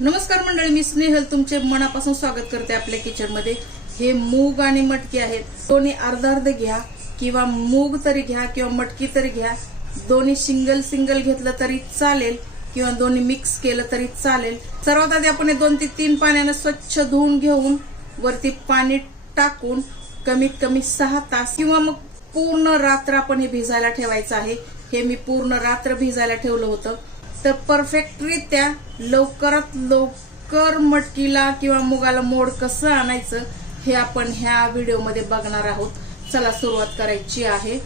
नमस्कार मंडळी मी स्नेहल. तुमचे मनापासून स्वागत करते आपल्या किचनमध्ये हे मूग आणि मटकी आहेत. दोन्ही अर्धा अर्ध घ्या किंवा मूग तरी घ्या किंवा मटकी तरी घ्या. दोन्ही सिंगल सिंगल घेतलं तरी चालेल किंवा दोन्ही मिक्स केलं तरी चालेल. सर्वात आधी आपण हे दोन ते तीन पाण्यानं स्वच्छ धुवून घेऊन वरती पाणी टाकून कमीत कमी सहा तास किंवा मग पूर्ण रात्र आपण हे भिजायला ठेवायचं आहे. हे मी पूर्ण रात्र भिजायला ठेवलं होतं. तर परफेक्टरित्या लवकरात लवकर मटकीला किंवा मुगाला मोड कसं आणायचं हे आपण ह्या व्हिडिओमध्ये बघणार आहोत. चला सुरुवात करायची आहे.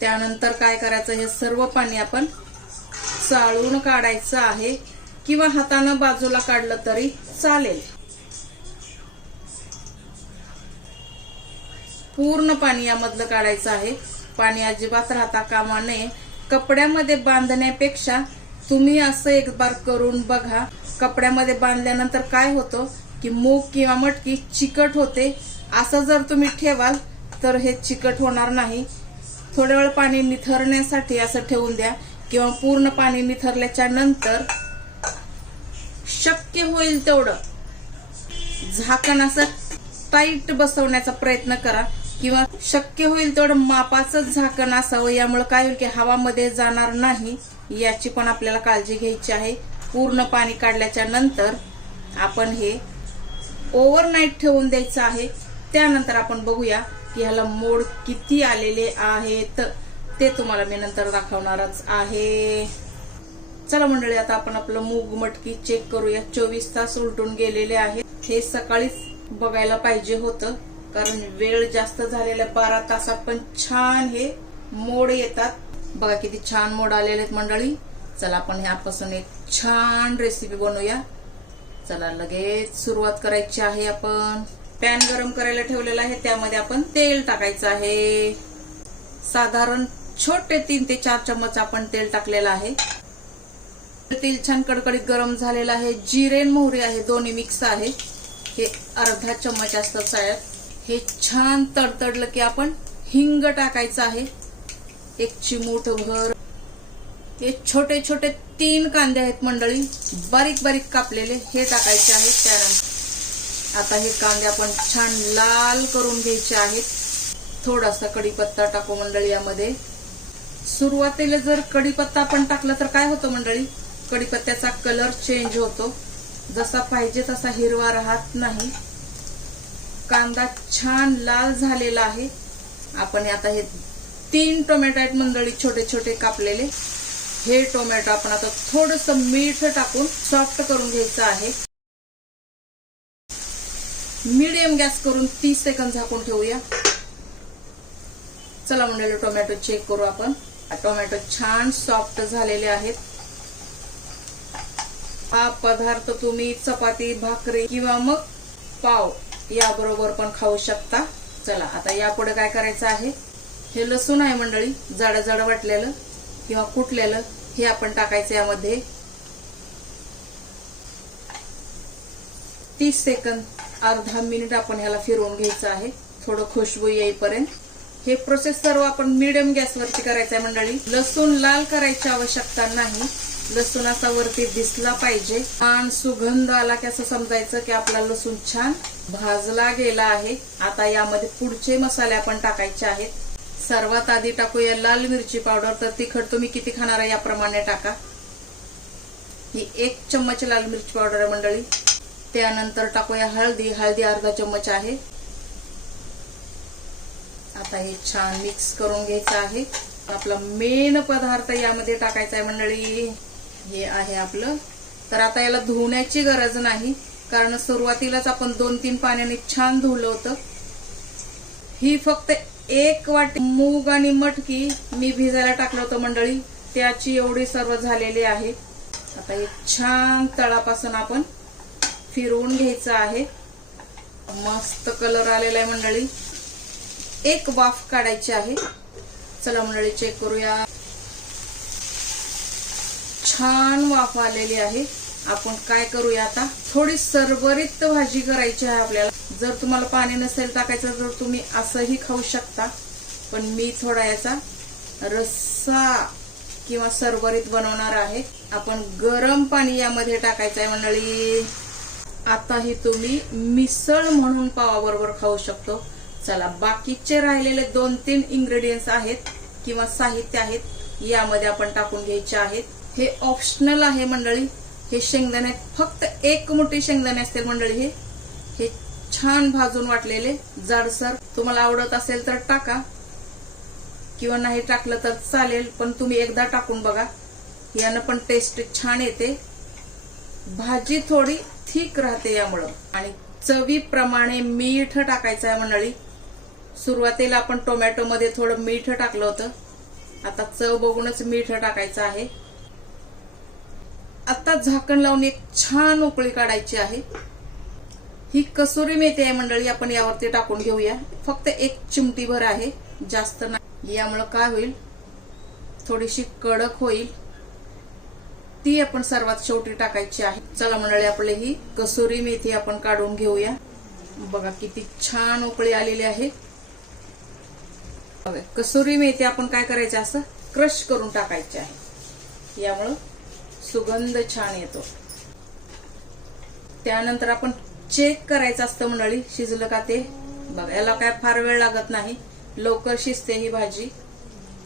त्यानंतर काय करायचं हे सर्व पाणी आपण चाळून काढायचं आहे. किंवा हातानं बाजूला काढलं तरी चालेल. पूर्ण पाणी यामधलं काढायचं आहे. पाणी अजिबात राहता कामा नये. कपड्यामध्ये बांधण्यापेक्षा तुम्ही असं एक बार करून बघा. कपड्यामध्ये बांधल्यानंतर काय होतं की मूग किंवा मटकी चिकट होते. असं जर तुम्ही ठेवाल तर हे चिकट होणार नाही. थोड्या वेळ पाणी निथरण्यासाठी असं ठेवून द्या किंवा पूर्ण पाणी निथरल्याच्या नंतर शक्य होईल तेवढं झाकण असं टाईट बसवण्याचा प्रयत्न करा. किंवा शक्य होईल तेवढं मापाचं झाकण असावं यामुळे काय होईल की हवामध्ये जाणार नाही याची पण आपल्याला काळजी घ्यायची आहे. पूर्ण पाणी काढल्याच्या नंतर आपण हे ओव्हरनाईट ठेवून द्यायचं आहे. त्यानंतर आपण बघूया की ह्याला मोड किती आलेले आहेत. ते तुम्हाला मी नंतर दाखवणारच आहे. चला मंडळी आता आपण आपलं मूग मटकी चेक करूया. चोवीस तास उलटून गेलेले आहेत. हे सकाळीच बघायला पाहिजे होतं. कारण वेळ जास्त झालेल्या बारा तासात पण छान हे मोड येतात. बघा किती छान मोड आलेले आहेत मंडळी. चला आपण ह्यापासून एक छान रेसिपी बनवूया. चला लगेच सुरुवात करायची आहे आपण. पॅन गरम करायला ठेवलेला आहे त्यामध्ये आपण तेल टाकायचं आहे. साधारण छोटे तीन ते चार चम्मच आपण तेल टाकलेलं आहे. तेल छान कडकडीत गरम झालेलं आहे. जिरे मोहरी आहे दोन्ही मिक्स आहे. हे अर्धा चम्मच असतात साळ्यात हे छान तडतडलं की आपण हिंग टाकायचं आहे. एक चिमूट भर. हे छोटे छोटे तीन कांदे आहेत मंडळी. बारीक बारीक कापलेले. हे टाकायचे आहेत त्यानंतर आता हे कांदे आपण छान लाल करून घ्यायचे आहेत. थोडासा कढीपत्ता टाकू मंडळी यामध्ये. सुरुवातीला जर कढीपत्ता आपण टाकला तर काय होतं मंडळी? कढीपत्त्याचा कलर चेंज होतो. जसा पाहिजे तसा हिरवा राहत नाही. कांदा छान लाल झालेला आहे. आपण आता हे तीन टोमॅटो आहेत मंडळी छोटे छोटे कापलेले. हे टोमॅटो आपण आता थोडस मीठ टाकून सॉफ्ट करून घ्यायचं आहे. मीडियम गॅस करून तीस सेकंद झाकून ठेवूया. चला मंडळी टोमॅटो चेक करू आपण. टोमॅटो छान सॉफ्ट झालेले आहेत. हा पदार्थ तुम्ही चपाती भाकरी किंवा मग पाव याबरोबर पण खाऊ शकता. चला आता यापुढे काय करायचं आहे? हे लसूण आहे मंडळी जड जड वाटलेलं किंवा कुटलेलं हे आपण टाकायचं यामध्ये. तीस सेकंद अर्धा मिनिट आपण ह्याला फिरवून घ्यायचं आहे. थोडं खुशबू येईपर्यंत. हे प्रोसेस सर्व आपण मिडियम गॅसवरती करायचं आहे मंडळी. लसूण लाल करायची आवश्यकता नाही. लसूण असा वरती दिसला पाहिजे. छान सुगंध आला की असं समजायचं की आपला लसूण छान भाजला गेला आहे. आता यामध्ये पुढचे मसाले आपण टाकायचे आहेत. सर्वात आधी टाकूया लाल मिरची पावडर. तर तिखट तुम्ही किती खाणार आहे याप्रमाणे टाका. ही एक चम्मच लाल मिरची पावडर आहे मंडळी. त्यानंतर टाकूया हळदी. हळदी अर्धा चम्मच आहे. आता हे छान मिक्स करून घ्यायचं आहे. आपला मेन पदार्थ यामध्ये टाकायचा आहे मंडळी. हे आहे आपलं. तर आता याला धुवण्याची गरज नाही कारण सुरुवातीलाच आपण दोन तीन पाण्याने छान धुवलं होतं. ही फक्त एक वाटी मूग आणि मटकी मी भिजायला टाकलं होतं मंडळी. त्याची एवढी सर्व झालेली आहे. आता हे छान तळापासून आपण फिरवून घ्यायचं आहे. मस्त कलर आलेला आहे मंडळी. एक वाफ काढायची आहे. चला मंडळी चेक करूया. छान वाफ आलेली आहे. आपण काय करूया आता? थोडी सरबरीत भाजी करायची आहे आपल्याला. जर तुम्हाला पाणी नसेल टाकायचं तर तुम्ही असंही खाऊ शकता. पण मी थोडा याचा रस्सा किंवा सरबरीत बनवणार आहे. आपण गरम पाणी यामध्ये टाकायचं आहे मंडळी. आताही तुम्ही मिसळ म्हणून पावाबरोबर खाऊ शकतो. चला बाकीचे राहिलेले दोन तीन इंग्रेडियंट्स आहेत किंवा साहित्य आहेत यामध्ये आपण टाकून घ्यायचे आहेत. हे ऑप्शनल आहे मंडळी. हे शेंगदाणे फक्त एक मोठी शेंगदाणे असतील मंडळी हे. हे छान भाजून वाटलेले जाडसर. तुम्हाला आवडत असेल तर टाका. किंवा नाही टाकलं तर चालेल पण तुम्ही एकदा टाकून बघा. यानं पण टेस्ट छान येते. भाजी थोडी थिक राहते यामुळं. आणि चवीप्रमाणे मीठ टाकायचं आहे मंडळी. सुरुवातीला आपण टोमॅटो मध्ये थोडं मीठ टाकलं होतं. आता चव बघूनच मीठ टाकायचं आहे. आता झाकण लावून एक छान उकळी काढायची आहे. ही कसुरी मेथी आहे मंडळी आपण यावरती टाकून घेऊया. फक्त एक चिमटीभर आहे जास्त नाही. यामुळं काय होईल? थोडीशी कडक होईल. ती आपण सर्वात शेवटी टाकायची आहे. चला मंडळी आपली ही कसुरी मेथी आपण काढून घेऊया. बघा किती छान उकळी आलेली आहे. कसुरी मेथी आपण काय करायचं? असं क्रश करून टाकायची आहे. यामुळं सुगंध छान येतो. त्यानंतर आपण चेक करायचं असतं मंडळी शिजलं का ते? बघा याला काय फार वेळ लागत नाही. लवकर शिजते ही भाजी.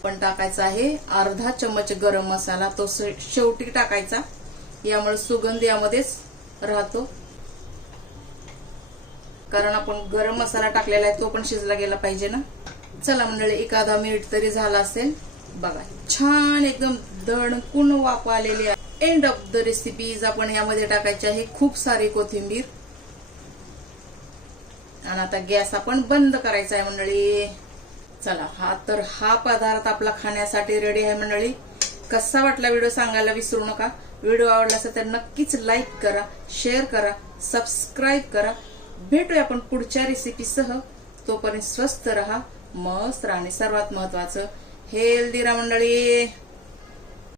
पण टाकायचा आहे अर्धा चमच गरम मसाला तो शेवटी टाकायचा. यामुळे सुगंध यामध्येच राहतो. कारण आपण गरम मसाला टाकलेला आहे तो पण शिजला गेला पाहिजे ना? चला मंडळी एखादा मिनिट तरी झाला असेल. बघा छान एकदम दणकून वाफ आलेली आहे. एंड ऑफ द रेसिपीज आपण यामध्ये टाकायची आहे खूप सारी कोथिंबीर. आणि आता गॅस आपण बंद करायचा आहे मंडळी. चला हा तर हा पदार्थ आपला खाण्यासाठी रेडी आहे मंडळी. कसा वाटला व्हिडिओ सांगायला विसरू नका. व्हिडिओ आवडला असेल तर नक्कीच लाईक करा शेअर करा सबस्क्राईब करा. भेटूया आपण पुढच्या रेसिपीसह तोपर्यंत स्वस्त रहा मस्त राहणे आणि सर्वात महत्वाचं हेल्दी रा मंडळी.